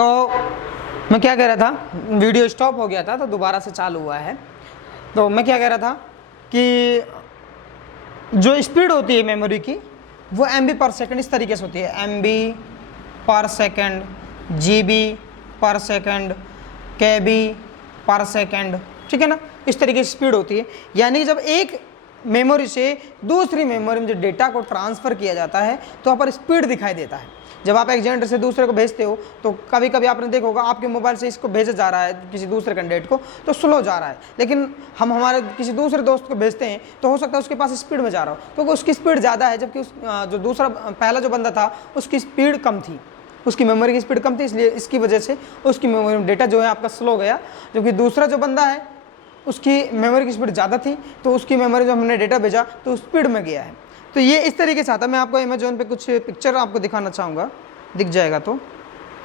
तो मैं क्या कह रहा था, वीडियो स्टॉप हो गया था तो दोबारा से चालू हुआ है। तो मैं क्या कह रहा था कि जो स्पीड होती है मेमोरी की वो MB पर सेकंड इस तरीके से होती है, MB पर सेकंड, GB पर सेकंड, KB पर सेकंड, ठीक है ना। इस तरीके से स्पीड होती है। यानी जब एक मेमोरी से दूसरी मेमोरी में जो डेटा को ट्रांसफ़र किया जाता है तो वहाँ पर स्पीड दिखाई देता है। जब आप एक जनरेटर से दूसरे को भेजते हो तो कभी कभी आपने देखा होगा आपके मोबाइल से इसको भेजा जा रहा है किसी दूसरे कैंडिडेट को तो स्लो जा रहा है, लेकिन हम हमारे किसी दूसरे दोस्त को भेजते हैं तो हो सकता है उसके पास स्पीड में जा रहा हो क्योंकि उसकी स्पीड ज़्यादा है, जबकि जो दूसरा पहला जो बंदा था उसकी स्पीड कम थी, उसकी मेमोरी की स्पीड कम थी, इसलिए इसकी वजह से उसकी मेमोरी में डेटा जो है आपका स्लो गया। जबकि दूसरा जो बंदा है उसकी मेमोरी की स्पीड ज़्यादा थी तो उसकी मेमोरी जो हमने डेटा भेजा तो स्पीड में गया है। तो ये इस तरीके से आता है। मैं आपको अमेजोन पे कुछ पिक्चर आपको दिखाना चाहूँगा, दिख जाएगा तो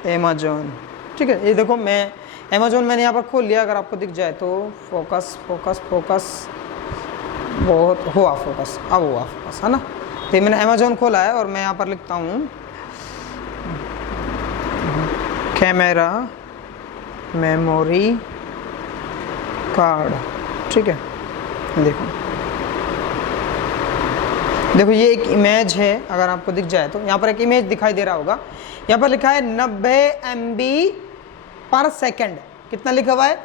अमेजोन, ठीक है। ये देखो मैं अमेजोन मैंने यहाँ पर खोल लिया, अगर आपको दिख जाए तो फोकस फोकस फोकस, बहुत हुआ फोकस, अब हुआ फोकस, है ना। तो मैंने अमेजोन खोला है और मैं यहाँ पर लिखता हूँ कैमरा मेमोरी कार्ड, ठीक है। देखो ये एक इमेज है, अगर आपको दिख जाए तो यहाँ पर एक इमेज दिखाई दे रहा होगा। यहाँ पर लिखा है 90 MB पर सेकंड। कितना लिखा हुआ है?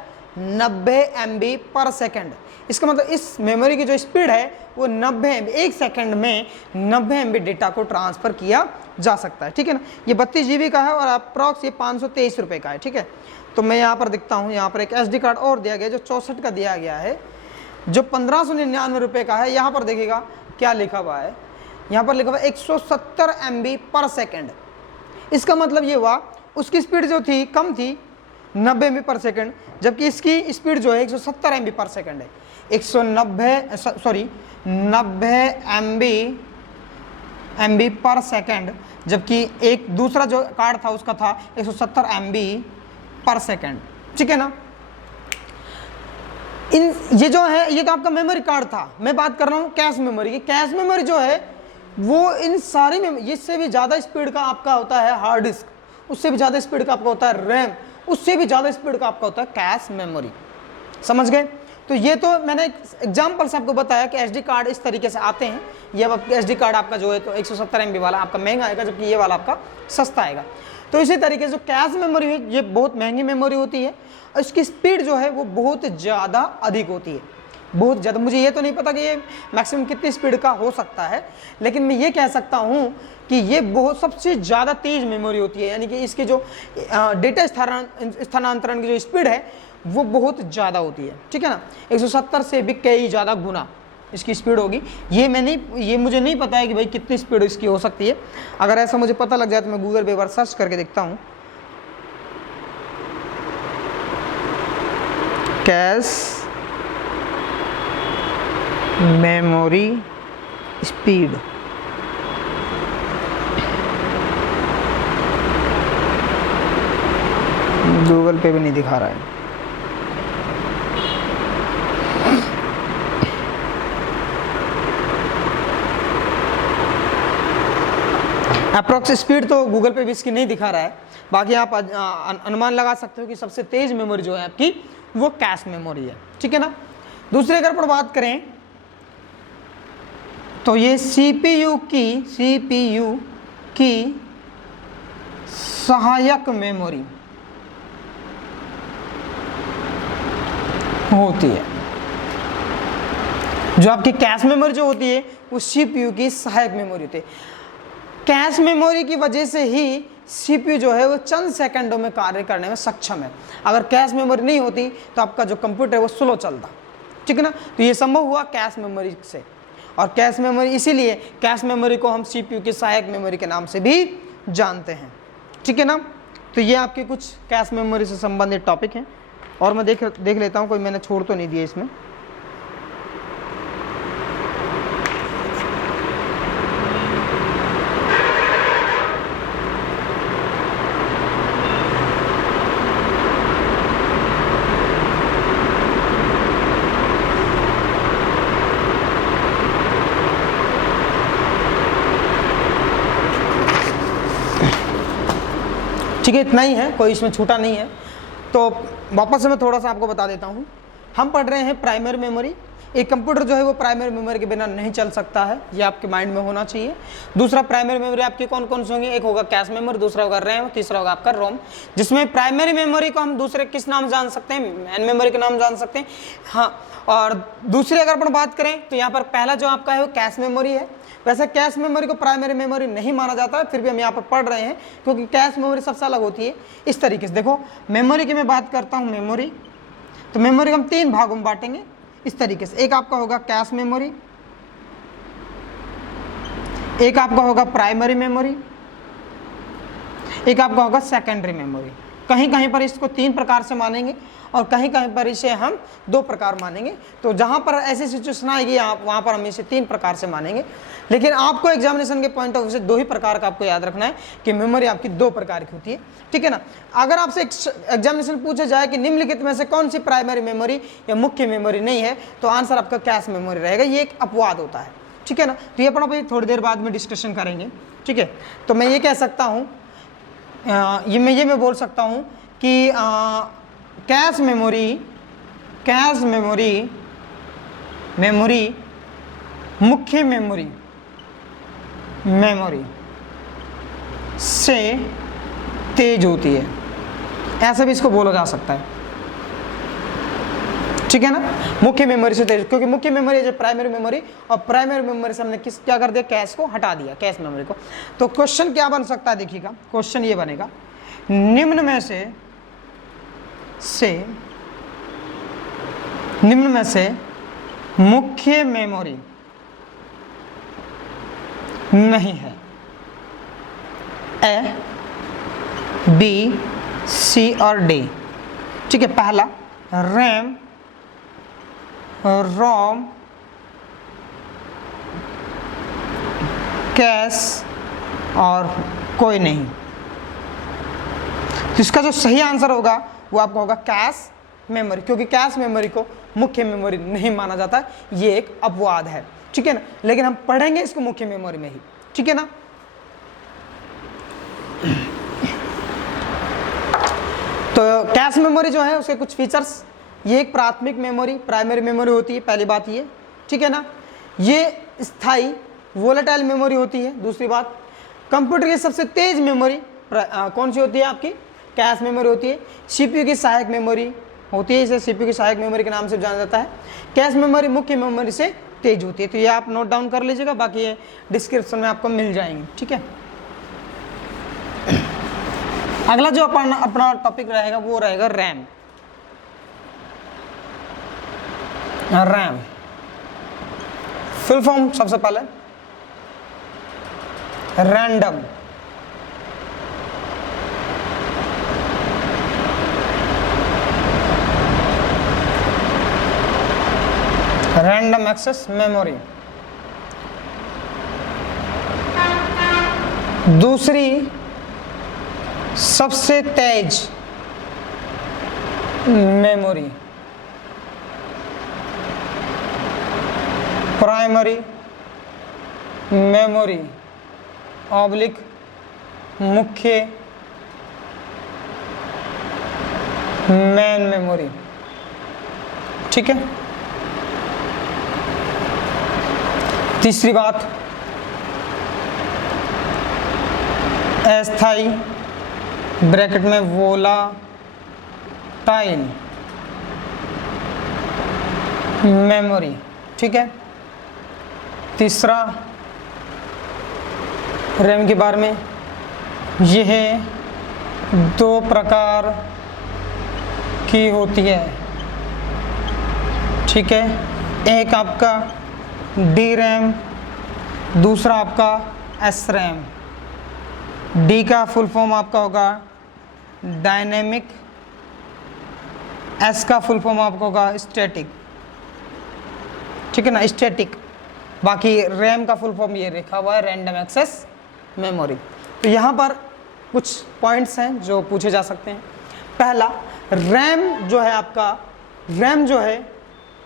90 MB पर सेकंड। इसका मतलब इस मेमोरी की जो स्पीड है वो 90 MB, एक सेकंड में 90 MB डेटा को ट्रांसफ़र किया जा सकता है, ठीक है ना। ये 32 GB का है और अप्रॉक्स ये 523 रुपये का है, ठीक है। तो मैं यहाँ पर दिखता हूँ, यहाँ पर एक SD कार्ड और दिया गया जो 64 का दिया गया है, जो 1599 रुपये का है। यहाँ पर देखिएगा क्या लिखा हुआ है, यहाँ पर लिखा हुआ है 170 MB पर सेकंड। इसका मतलब ये हुआ उसकी स्पीड जो थी कम थी 90 MB पर सेकंड, जबकि इसकी स्पीड जो है 170 MB पर सेकंड है। 90 MB पर सेकंड, जबकि एक दूसरा जो कार्ड था उसका था 170 MB पर सेकंड, ठीक है ना। ये जो है ये तो आपका मेमोरी कार्ड था, मैं बात कर रहा हूँ कैश मेमोरी की। कैश मेमोरी जो है वो इन सारी इससे भी ज़्यादा स्पीड का आपका होता है हार्ड डिस्क, उससे भी ज़्यादा स्पीड का आपका होता है रैम, उससे भी ज़्यादा स्पीड का आपका होता है कैश मेमोरी। समझ गए? तो ये तो मैंने एग्जाम्पल से आपको बताया कि SD कार्ड इस तरीके से आते हैं। ये अब SD कार्ड आपका जो है तो 170 MB वाला आपका महंगा आएगा, जबकि ये वाला आपका सस्ता आएगा। तो इसी तरीके से जो कैश मेमोरी है ये बहुत महंगी मेमोरी होती है, इसकी स्पीड जो है वो बहुत ज़्यादा अधिक होती है, बहुत ज़्यादा। मुझे ये तो नहीं पता कि ये मैक्सिमम कितनी स्पीड का हो सकता है, लेकिन मैं ये कह सकता हूँ कि ये बहुत सबसे ज़्यादा तेज़ मेमोरी होती है। यानी कि इसकी जो डेटा स्थानांतरण की जो स्पीड है वो बहुत ज़्यादा होती है, ठीक है ना। 170 से भी कई ज़्यादा गुना इसकी स्पीड होगी। ये मुझे नहीं पता है कि भाई कितनी स्पीड इसकी हो सकती है। अगर ऐसा मुझे पता लग जाए तो मैं गूगल पे पर सर्च करके देखता हूँ कैश मेमोरी स्पीड। गूगल पे भी नहीं दिखा रहा है। अप्रॉक्स स्पीड तो गूगल पे भी इसकी नहीं दिखा रहा है। बाकी आप अनुमान लगा सकते हो कि सबसे तेज मेमोरी जो है आपकी वो कैश मेमोरी है, ठीक है ना। दूसरे अगर पर बात करें तो ये CPU की सहायक मेमोरी होती है। जो आपकी कैश मेमोरी जो होती है वो CPU की सहायक मेमोरी होती है। कैश मेमोरी की वजह से ही CPU जो है वो चंद सेकंडों में कार्य करने में सक्षम है। अगर कैश मेमोरी नहीं होती तो आपका जो कंप्यूटर है वो स्लो चलता, ठीक है ना। तो ये संभव हुआ कैश मेमोरी से, और कैश मेमोरी इसीलिए कैश मेमोरी को हम CPU की सहायक मेमोरी के नाम से भी जानते हैं, ठीक है ना। तो ये आपके कुछ कैश मेमोरी से संबंधित टॉपिक हैं, और मैं देख लेता हूँ कोई मैंने छोड़ तो नहीं दिया इसमें। ठीक है, इतना ही है, कोई इसमें छूटा नहीं है। तो वापस से मैं थोड़ा सा आपको बता देता हूँ। हम पढ़ रहे हैं प्राइमरी मेमोरी। एक कंप्यूटर जो है वो प्राइमरी मेमोरी के बिना नहीं चल सकता है, ये आपके माइंड में होना चाहिए। दूसरा, प्राइमरी मेमोरी आपकी कौन कौन से होंगे? एक होगा कैश मेमोरी, दूसरा होगा रैम, तीसरा होगा आपका रोम। जिसमें प्राइमरी मेमोरी को हम दूसरे किस नाम जान सकते हैं? मेन मेमोरी के नाम जान सकते हैं। हाँ, और दूसरी अगर अपन बात करें तो यहाँ पर पहला जो आपका है वो कैश मेमोरी है। वैसे कैश मेमोरी को प्राइमरी मेमोरी नहीं माना जाता है, फिर भी हम यहाँ पर पढ़ रहे हैं क्योंकि कैश मेमोरी सबसे अलग होती है। इस तरीके से देखो, मेमोरी की मैं बात करता हूँ, मेमोरी, तो मेमोरी को हम 3 भागों में बांटेंगे इस तरीके से। एक आपका होगा कैश मेमोरी, एक आपका होगा प्राइमरी मेमोरी, एक आपका होगा सेकेंडरी मेमोरी। कहीं कहीं पर इसको 3 प्रकार से मानेंगे और कहीं कहीं पर इसे हम 2 प्रकार मानेंगे। तो जहां पर ऐसी सिचुएशन आएगी वहां पर हम इसे 3 प्रकार से मानेंगे। लेकिन आपको एग्जामिनेशन के पॉइंट ऑफ व्यू से 2 ही प्रकार का आपको याद रखना है कि मेमोरी आपकी 2 प्रकार की होती है, ठीक है ना। अगर आपसे एग्जामिनेशन पूछा जाए कि निम्नलिखित में से कौन सी प्राइमरी मेमोरी या मुख्य मेमोरी नहीं है, तो आंसर आपका कैश मेमोरी रहेगा। ये एक अपवाद होता है, ठीक है ना। तो ये अपन अभी थोड़ी देर बाद में डिस्कशन करेंगे, ठीक है। तो मैं ये कह सकता हूँ, मैं बोल सकता हूँ कि कैश मेमोरी मुख्य मेमोरी से तेज होती है, ऐसा भी इसको बोला जा सकता है, ठीक है ना। मुख्य मेमोरी से तेज, क्योंकि मुख्य मेमोरी है जो प्राइमरी मेमोरी, और प्राइमरी मेमोरी से हमने क्या कर दिया? कैश को हटा दिया, कैश मेमोरी को। तो क्वेश्चन क्या बन सकता है? देखिएगा, क्वेश्चन ये बनेगा, निम्न में से मुख्य मेमोरी नहीं है। ए, बी, सी और डी, ठीक है। पहला रैम, रोम, कैश और कोई नहीं। तो इसका जो सही आंसर होगा वो आपका होगा कैश मेमोरी, क्योंकि कैश मेमोरी को मुख्य मेमोरी नहीं माना जाता, ये एक अपवाद है, ठीक है ना। लेकिन हम पढ़ेंगे इसको मुख्य मेमोरी में ही, ठीक है ना। तो कैश मेमोरी जो है उसके कुछ फीचर्स, ये एक प्राथमिक मेमोरी, प्राइमरी मेमोरी होती है, पहली बात ये, ठीक है ना। ये स्थायी वोलेटाइल मेमोरी होती है। दूसरी बात, कंप्यूटर की सबसे तेज मेमोरी कौन सी होती है? आपकी कैश मेमोरी होती है। सीपीयू की सहायक मेमोरी होती है, इसे सीपीयू की सहायक मेमोरी के नाम से जाना जाता है। कैश मेमोरी मुख्य मेमोरी से तेज होती है। तो ये आप नोट डाउन कर लीजिएगा, बाकी ये डिस्क्रिप्शन में आपको मिल जाएंगे, ठीक है। अगला जो अपना टॉपिक रहेगा वो रहेगा रैम। रैम फुल फॉर्म सबसे पहले रैंडम एक्सेस मेमोरी। दूसरी सबसे तेज मेमोरी प्राइमरी मेमोरी ऑब्लिक मुख्य मेन मेमोरी, ठीक है। तीसरी बात, अस्थाई ब्रैकेट में वोलाटाइल मेमोरी, ठीक है। तीसरा रैम के बारे में, यह 2 प्रकार की होती है, ठीक है। एक आपका डी रैम, दूसरा आपका एस रैम। डी का फुल फॉर्म आपका होगा डायनेमिक, एस का फुल फॉर्म आपका होगा स्टैटिक, ठीक है ना, स्टैटिक। बाकी रैम का फुल फॉर्म ये लिखा हुआ है रैंडम एक्सेस मेमोरी। तो यहाँ पर कुछ पॉइंट्स हैं जो पूछे जा सकते हैं। पहला, रैम जो है आपका, रैम जो है,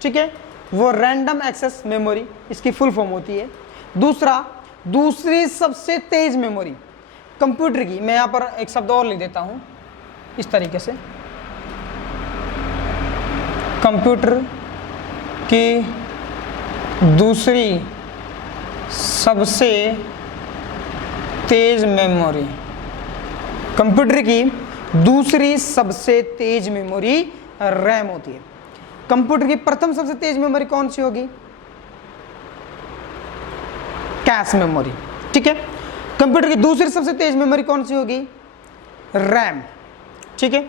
ठीक है, वो रैंडम एक्सेस मेमोरी इसकी फुल फॉर्म होती है। दूसरा, दूसरी सबसे तेज मेमोरी, कंप्यूटर की, मैं यहाँ पर एक शब्द और लिख देता हूँ इस तरीके से, कंप्यूटर की दूसरी सबसे तेज मेमोरी, कंप्यूटर की दूसरी सबसे तेज मेमोरी रैम होती है। कंप्यूटर की प्रथम सबसे तेज मेमोरी कौन सी होगी? कैश मेमोरी, ठीक है। कंप्यूटर की दूसरी सबसे तेज मेमोरी कौन सी होगी? रैम, ठीक है।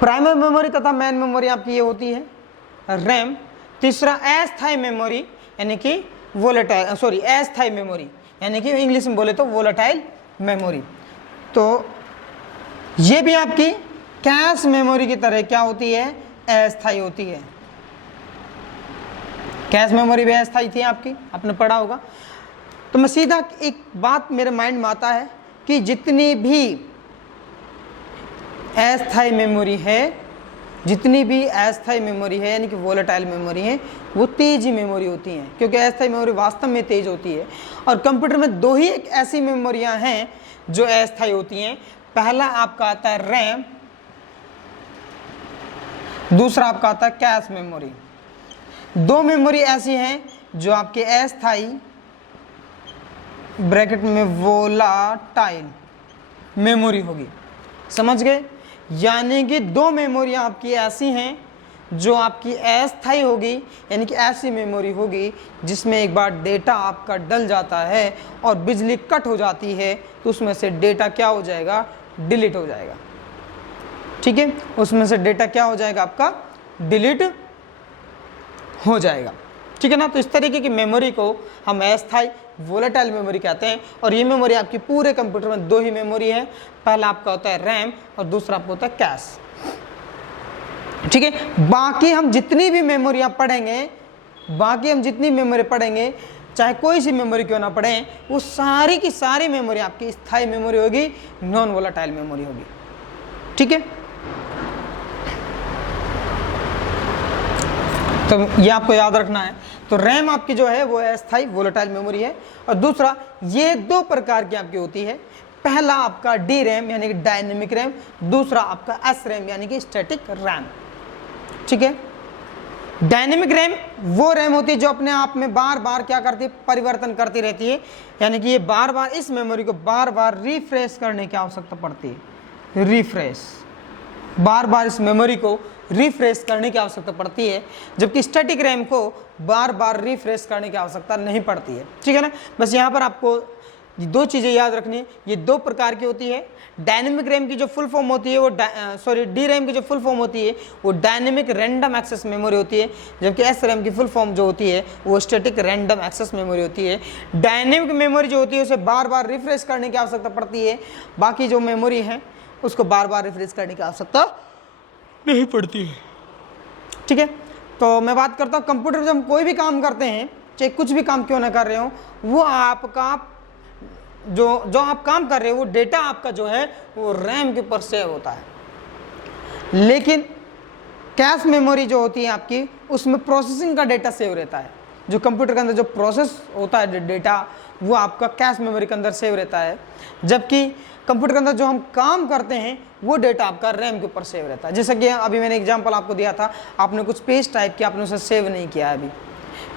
प्राइमरी मेमोरी तथा मेन मेमोरी आपकी ये होती है रैम। तीसरा अस्थायी मेमोरी यानी कि वोलेटाइल, सॉरी अस्थायी मेमोरी यानी कि इंग्लिश में बोले तो वोलेटाइल मेमोरी। तो ये भी आपकी कैश मेमोरी की तरह क्या होती है? अस्थायी होती है। कैश मेमोरी भी अस्थायी थी आपकी, आपने पढ़ा होगा। तो मैं सीधा एक बात मेरे माइंड में आता है कि जितनी भी अस्थायी मेमोरी है, जितनी भी अस्थायी मेमोरी है यानी कि वोलेटाइल मेमोरी है, वो तेजी मेमोरी होती हैं, क्योंकि अस्थायी मेमोरी वास्तव में तेज होती है। और कंप्यूटर में दो ही एक ऐसी मेमोरियां हैं जो अस्थायी होती हैं। पहला आपका आता है रैम, दूसरा आपका आता है कैश मेमोरी। दो मेमोरी ऐसी हैं जो आपके अस्थायी ब्रैकेट में वोलाटाइल मेमोरी होगी, समझ गए? यानी कि दो मेमोरी आपकी ऐसी हैं जो आपकी अस्थायी होगी, यानी कि ऐसी मेमोरी होगी जिसमें एक बार डेटा आपका डल जाता है और बिजली कट हो जाती है तो उसमें से डेटा क्या हो जाएगा? डिलीट हो जाएगा, ठीक है। उसमें से डेटा क्या हो जाएगा? आपका डिलीट हो जाएगा, ठीक है ना। तो इस तरीके की मेमोरी को हम अस्थायी वोलेटाइल मेमोरी कहते हैं। और ये मेमोरी आपकी पूरे कंप्यूटर में दो ही मेमोरी है, पहला आपका होता है रैम और दूसरा आपका होता है कैश, ठीक है। बाकी हम जितनी भी मेमोरियां पढ़ेंगे, बाकी हम जितनी मेमोरी पढ़ेंगे, चाहे कोई सी मेमोरी क्यों ना पढ़ें, वो सारी की सारी मेमोरी आपकी स्थायी मेमोरी होगी, नॉन वोलेटाइल मेमोरी होगी, ठीक है। तो ये आपको याद रखना है। तो रैम आपकी जो है वो अस्थायी वोलेटाइल मेमोरी है। और दूसरा, ये दो प्रकार की आपकी होती है, पहला आपका डी रैम यानी कि डायनेमिक रैम, दूसरा आपका एस रैम यानी कि स्टैटिक रैम, ठीक है। डायनेमिक रैम वो रैम होती है जो अपने आप में बार बार क्या करती है? परिवर्तन करती रहती है, यानी कि ये बार बार इस मेमोरी को बार बार रिफ्रेश करने की आवश्यकता पड़ती है, रिफ्रेश, बार बार इस मेमोरी को रिफ्रेश करने की आवश्यकता पड़ती है, जबकि स्टैटिक रैम को बार बार रिफ्रेश करने की आवश्यकता नहीं पड़ती है, ठीक है ना। बस यहाँ पर आपको दो चीज़ें याद रखनी है, ये दो प्रकार की होती है। डायनेमिक रैम की जो फुल फॉर्म होती है वो डी रैम की जो फुल फॉर्म होती है वो डायनेमिक रैंडम एक्सेस मेमोरी होती है, जबकि एस रैम की फुल फॉर्म जो होती है वो स्टैटिक रैंडम एक्सेस मेमोरी होती है। डायनेमिक मेमोरी जो होती है उसे बार बार रिफ्रेश करने की आवश्यकता पड़ती है, बाकी जो मेमोरी है उसको बार बार रिफ्रेश करने की आवश्यकता नहीं पड़ती है, ठीक है। तो मैं बात करता हूँ कंप्यूटर जब हम कोई भी काम करते हैं, चाहे कुछ भी काम क्यों ना कर रहे हो, वो आपका जो आप काम कर रहे हो वो डेटा आपका जो है वो रैम के ऊपर सेव होता है। लेकिन कैश मेमोरी जो होती है आपकी, उसमें प्रोसेसिंग का डेटा सेव रहता है। जो कंप्यूटर के अंदर जो प्रोसेस होता है डेटा, वो आपका कैश मेमोरी के अंदर सेव रहता है, जबकि कंप्यूटर के अंदर जो हम काम करते हैं वो डेटा आपका रैम के ऊपर सेव रहता है। जैसे कि अभी मैंने एग्जांपल आपको दिया था, आपने कुछ पेज टाइप किया, आपने उसे सेव नहीं किया है। अभी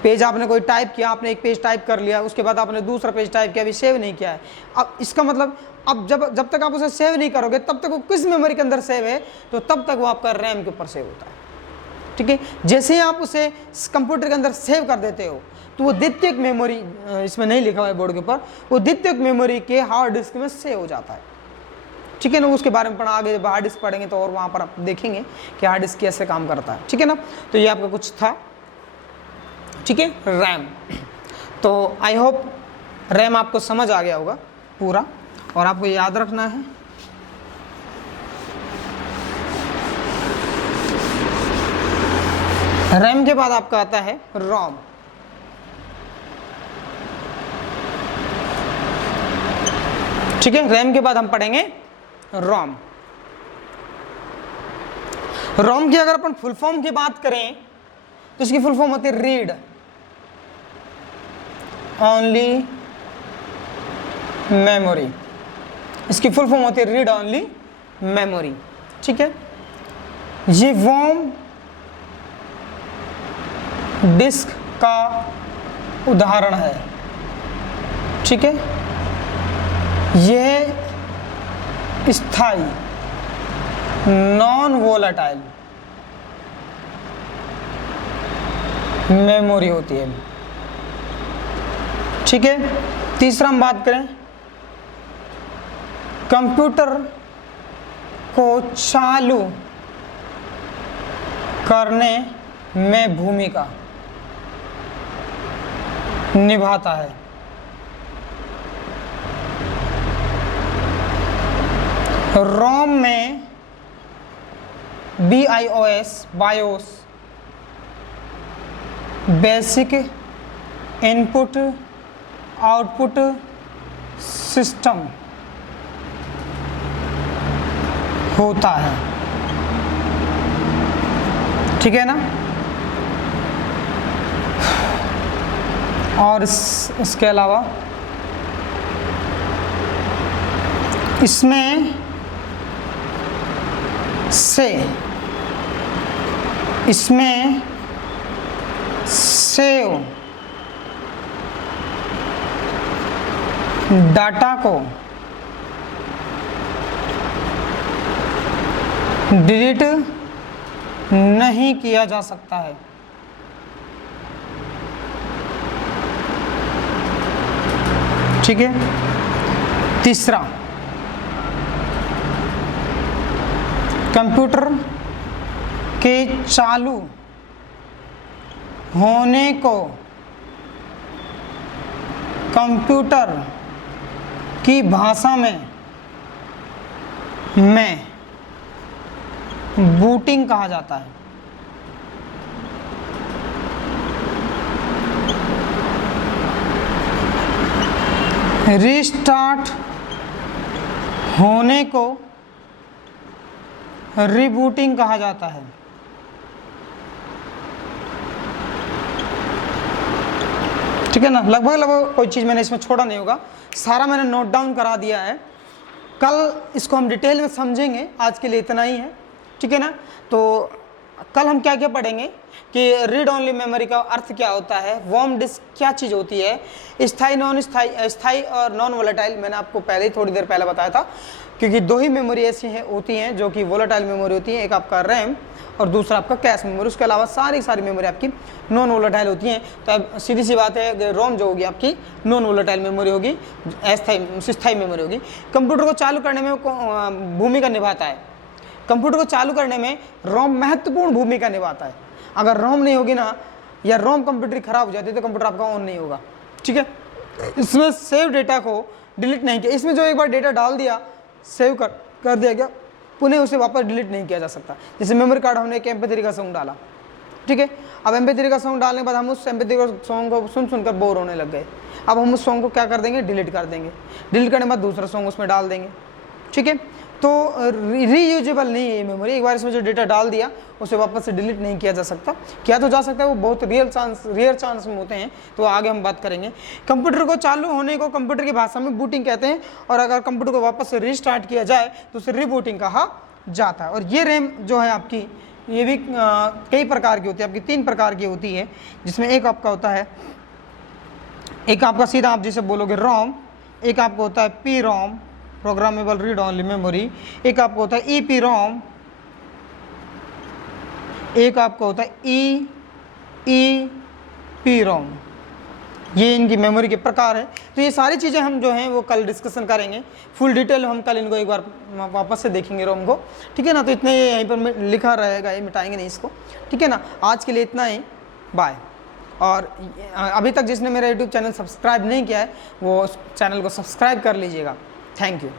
पेज आपने कोई टाइप किया, आपने एक पेज टाइप कर लिया, उसके बाद आपने दूसरा पेज टाइप किया, अभी सेव नहीं किया है। अब इसका मतलब अब जब तक आप उसे सेव नहीं करोगे तब तक वो किस मेमोरी के अंदर सेव है, तो तब तक वो आपका रैम के ऊपर सेव होता है, ठीक है। जैसे ही आप उसे कंप्यूटर के अंदर सेव कर देते हो तो वो द्वितीयक मेमोरी, इसमें नहीं लिखा हुआ है बोर्ड के ऊपर, वो द्वितीयक मेमोरी के हार्ड डिस्क में सेव हो जाता है, ठीक है ना। उसके बारे में पढ़ा, आगे जब हार्ड डिस्क पढ़ेंगे तो और वहाँ पर आप देखेंगे कि हार्ड डिस्क कैसे काम करता है, ठीक है ना। तो ये आपका कुछ था, ठीक है, रैम। तो आई होप रैम आपको समझ आ गया होगा पूरा, और आपको याद रखना है रैम के बाद आपका आता है रोम। ठीक है, रैम के बाद हम पढ़ेंगे रोम। रोम की अगर अपन फुल फॉर्म की बात करें तो इसकी फुल फॉर्म होती है रीड ओनली मेमोरी, इसकी फुल फॉर्म होती है रीड ओनली मेमोरी। ठीक है, ये वॉर्म डिस्क का उदाहरण है। ठीक है, यह स्थायी नॉन वोलेटाइल मेमोरी होती है। ठीक है, तीसरा हम बात करें कंप्यूटर को चालू करने में भूमिका निभाता है। रोम में BIOS basic input output system होता है। ठीक है ना, और इसके अलावा इसमें सेव डाटा को डिलीट नहीं किया जा सकता है। ठीक है, तीसरा कंप्यूटर के चालू होने को कंप्यूटर की भाषा में बूटिंग कहा जाता है। रीस्टार्ट होने को रीबूटिंग कहा जाता है। ठीक है ना, लगभग कोई चीज़ मैंने इसमें छोड़ा नहीं होगा, सारा मैंने नोट डाउन करा दिया है। कल इसको हम डिटेल में समझेंगे, आज के लिए इतना ही है। ठीक है ना, तो कल हम क्या क्या पढ़ेंगे कि रीड ओनली मेमोरी का अर्थ क्या होता है, वॉर्म डिस्क क्या चीज़ होती है, स्थाई नॉन स्थाई और नॉन वोलेटाइल मैंने आपको पहले ही थोड़ी देर पहले बताया था, क्योंकि दो ही मेमोरी ऐसी होती हैं जो कि वोलेटाइल मेमोरी होती है, एक आपका रैम और दूसरा आपका कैश मेमोरी। उसके अलावा सारी मेमोरी आपकी नॉन वोलेटाइल होती हैं। तो अब सीधी सी बात है, रोम जो होगी आपकी नॉन वोलेटाइल मेमोरी होगी, स्थाई मेमोरी होगी। कंप्यूटर को चालू करने में भूमिका निभाता है। कंप्यूटर को चालू करने में रोम महत्वपूर्ण भूमिका निभाता है। अगर रोम नहीं होगी ना, या रोम कंप्यूटर खराब हो जाती है तो कंप्यूटर आपका ऑन नहीं होगा। ठीक है, इसमें सेव डेटा को डिलीट नहीं किया, इसमें जो एक बार डेटा डाल दिया, सेव कर दिया गया, पुनः उसे वापस डिलीट नहीं किया जा सकता। जैसे मेमोरी कार्ड हमने एक MP3 का सॉन्ग डाला, ठीक है, अब MP3 का सॉन्ग डालने के बाद हम उस MP3 का सॉन्ग को सुनकर बोर होने लग गए। अब हम उस सॉन्ग को क्या कर देंगे, डिलीट कर देंगे। डिलीट करने के बाद दूसरा सॉन्ग उसमें डाल देंगे। ठीक है, तो रीयूजेबल नहीं है ये मेमोरी। एक बार इसमें जो डेटा डाल दिया उसे वापस से डिलीट नहीं किया जा सकता। किया तो जा सकता है, वो बहुत रेयर चांस में होते हैं, तो आगे हम बात करेंगे। कंप्यूटर को चालू होने को कंप्यूटर की भाषा में बूटिंग कहते हैं, और अगर कंप्यूटर को वापस से रीस्टार्ट किया जाए तो उसे रीबूटिंग कहा जाता है। और ये रैम जो है आपकी, ये भी कई प्रकार की होती है, आपकी 3 प्रकार की होती है, जिसमें एक आपका होता है, एक आपका सीधा आप जिसे बोलोगे रोम, एक आपको होता है P ROM programmable read only memory, एक आपको होता है ईपी रोम, एक आपको होता है ईपी रोम। ये इनकी मेमोरी के प्रकार है। तो ये सारी चीज़ें हम जो हैं वो कल डिस्कशन करेंगे, फुल डिटेल हम कल इनको एक बार वापस से देखेंगे रोम को। ठीक है ना, तो इतने यहीं पर लिखा रहेगा, ये मिटाएंगे नहीं इसको। ठीक है ना, आज के लिए इतना ही, बाय। और अभी तक जिसने मेरा YouTube चैनल सब्सक्राइब नहीं किया है वो चैनल को सब्सक्राइब कर लीजिएगा। Thank you.